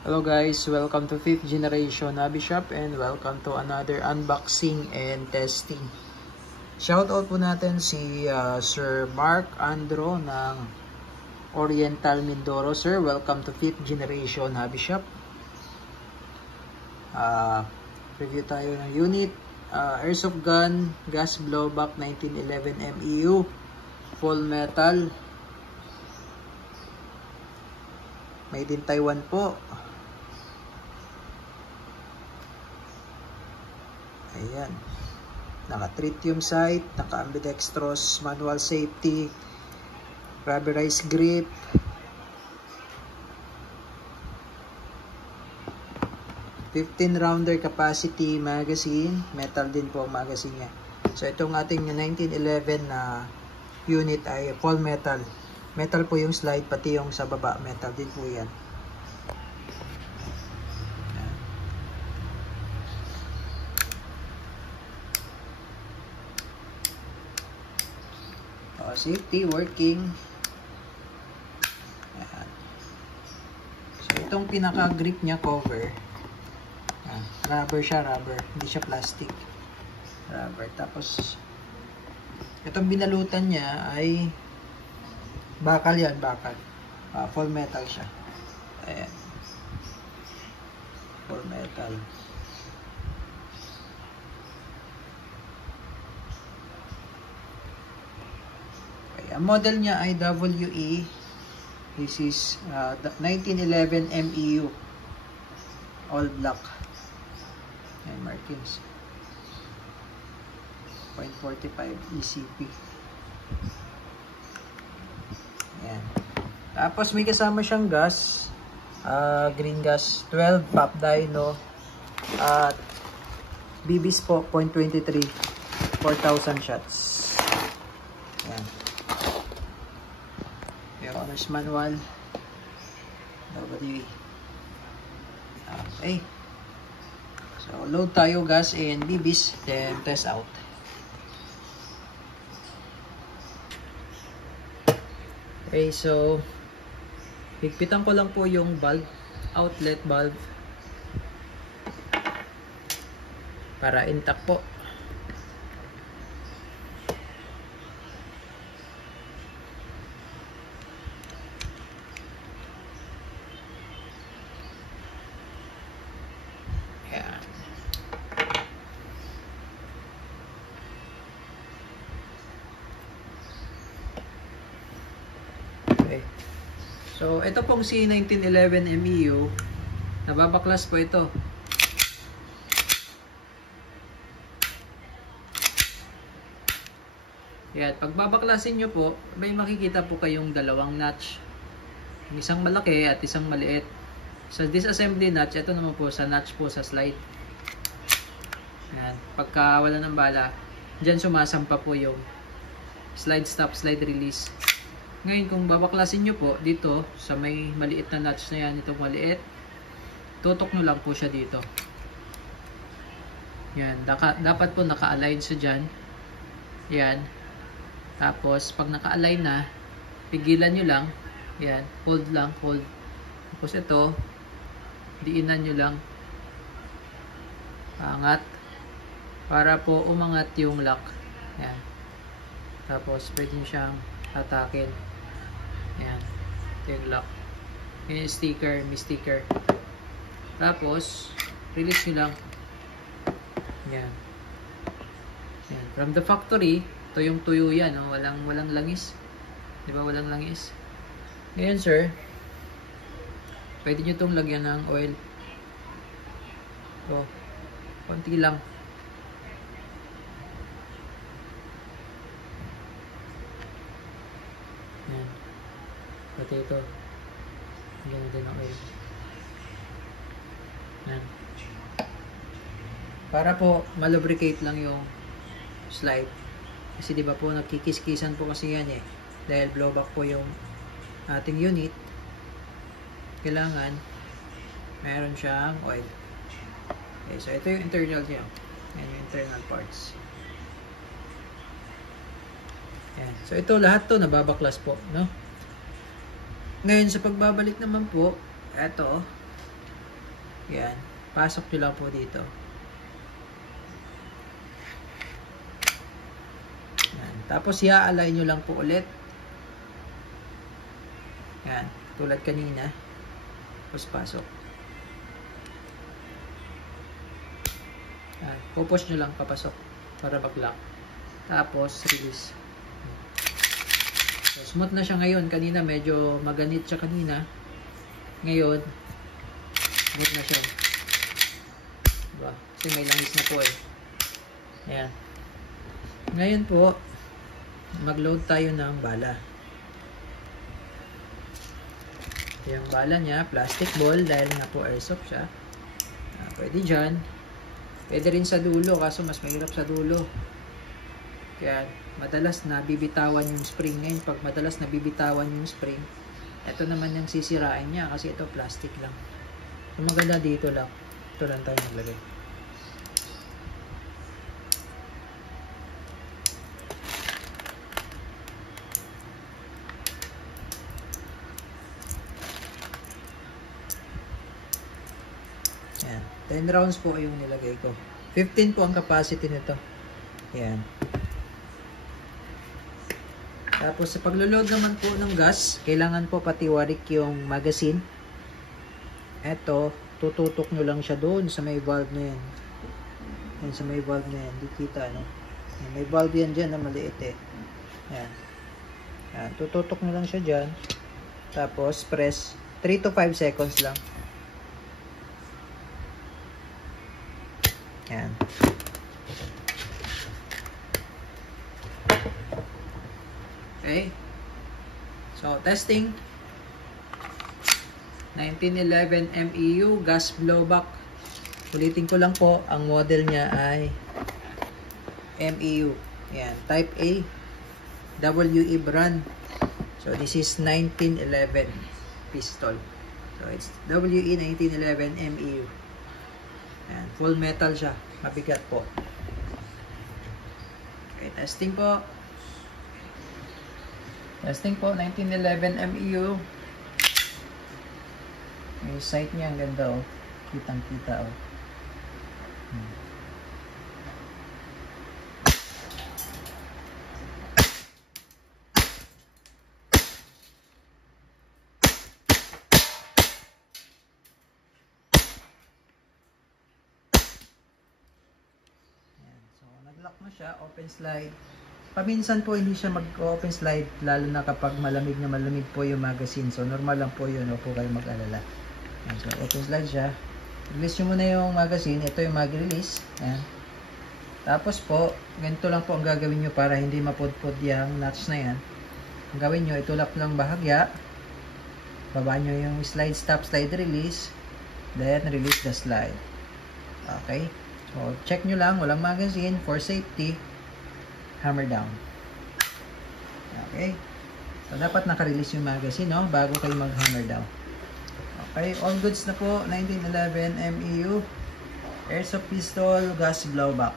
Hello guys, welcome to 5th generation Hobby Shop and welcome to another unboxing and testing. Shoutout po natin si Sir Mark Andro ng Oriental Mindoro. Sir, welcome to 5th generation Hobby Shop. Review tayo ng unit. Airsoft gun, gas blowback 1911 MEU, full metal. Made in Taiwan po. Ayan. Naka-tritium sight, naka-ambidextrous manual safety, rubberized grip. '15 rounder capacity magazine, metal din po ang magazine niya. So itong ating 1911 na unit ay full metal. Metal po yung slide, pati yung sa baba, metal din po yan. Safety working. Ayan. So itong pinaka grip niya cover, ayan, rubber siya, rubber, hindi siya plastic, rubber. Tapos itong binalutan niya ay bakal yan, bakal. Full metal siya. Ayan, full metal. Ang model niya ay WE. This is 1911 MEU. All black. Ayan, markings. 0.45 ECP. Ayan. Tapos may kasama siyang gas. Green gas. 12 pop dyno. At BBs po 0.23. 4,000 shots. Ayan. Owner's manual. WE. Okay. So, load tayo gas and BBs, then test out. Okay, so higpitan ko lang po yung valve, outlet valve, para intact po. Okay. So, ito pong C1911 MEU, nababaklas po ito. Yan, pag babaklasin nyo po, may makikita po kayong dalawang notch. Isang malaki at isang maliit. Sa disassembly notch, ito naman po sa notch po sa slide. Yan, pagka wala ng bala, dyan sumasampa po yung slide stop, slide release. Ngayon, kung babaklasin nyo po dito sa may maliit na notch na yan, itong maliit, tutok nyo lang po siya dito. Yan, dapat po naka-align siya dyan. Yan. Tapos, pag naka-align na, pigilan nyo lang. Yan, hold lang, hold. Tapos ito, diinan nyo lang. Angat. Para po umangat yung lock. Yan. Tapos, pwede nyo siyang atakin. Yan. Ito yung lock. Yan yung sticker. May sticker. Tapos, release nyo lang. Yan. Yan. From the factory, ito yung tuyo yan. Oh. Walang langis. Diba walang langis? Ngayon, sir, pwede nyo itong lagyan ng oil. So, konti lang. Yan. Pati ito. Lagyan natin ng oil. Yan. Para po malubricate lang yung slide. Kasi diba po nagkikis-kisan po kasi yan eh. Dahil blowback po yung ating unit. Kailangan meron siyang oil. Okay, so ito yung internal niya. Yan yung internal parts. Yan. So ito lahat to nababaklas po, no? Ngayon sa pagbabalik naman po, eto, Yan. Pasok nyo lang po dito. Yan. Tapos i-align nyo lang po ulit. Yan. Tulad kanina. Tapos pasok. Yan. Pupush nyo lang papasok para mag-lock. Tapos release. So, smooth na siya ngayon. Kanina medyo maganit siya kanina. Ngayon, smooth na siya. Diba? Kasi may langis na po eh. Ayan. Ngayon po, mag-load tayo ng bala. Yung bala niya, plastic ball, dahil nga po airsoft siya. Pwede dyan. Pwede rin sa dulo, kaso mas mahirap sa dulo. Kaya, madalas nabibitawan yung spring. Ngayon, pag madalas nabibitawan yung spring, ito naman yung sisirain niya kasi ito plastic lang. So, maganda dito lang. Ito lang tayo naglagay. Yan. 10 rounds po yung nilagay ko. 15 po ang capacity nito. Yan. Tapos sa paglo-load naman po ng gas, kailangan po patiwarik yung magazine. Eto, tututok nyo lang siya doon sa may valve na yan. Yan sa may valve na yan. Di kita, no? Yan, may valve yan dyan na maliit eh. Yan. Yan. Tututok nyo lang siya dyan. Tapos press 3 to 5 seconds lang. Yan. Okay. So, testing. 1911 MEU gas blowback. Ulitin ko lang po, ang model niya ay MEU. Yan, type A, WE brand. So, this is 1911 pistol. So, it's WE 1911 MEU. Yan, full metal siya. Mabigat po. Okay, testing po. Testing po, 1911 MEU. Yung sight niya, ang ganda oh. Kitang-kita oh. So, nag-lock na siya, open slide. Paminsan po hindi siya mag-open slide, lalo na kapag malamig na malamig po yung magazine. So, normal lang po yun, huwag po kayo mag-alala. So, open slide siya. Release nyo muna yung magazine. Ito yung mag-release. Ayan. Tapos po, ganito lang po ang gagawin nyo para hindi mapudpud yung nuts na yan. Ang gawin nyo, itulak lang bahagya. Baba nyo yung slide, stop, slide, release. Then, release the slide. Okay. So, check nyo lang, walang magazine for safety. Hammer down. Okay. So, dapat naka-release yung magazine, no? Bago kayo mag-hammer down. Okay. All goods na po. 1911 MEU. Airsoft pistol, gas blowback.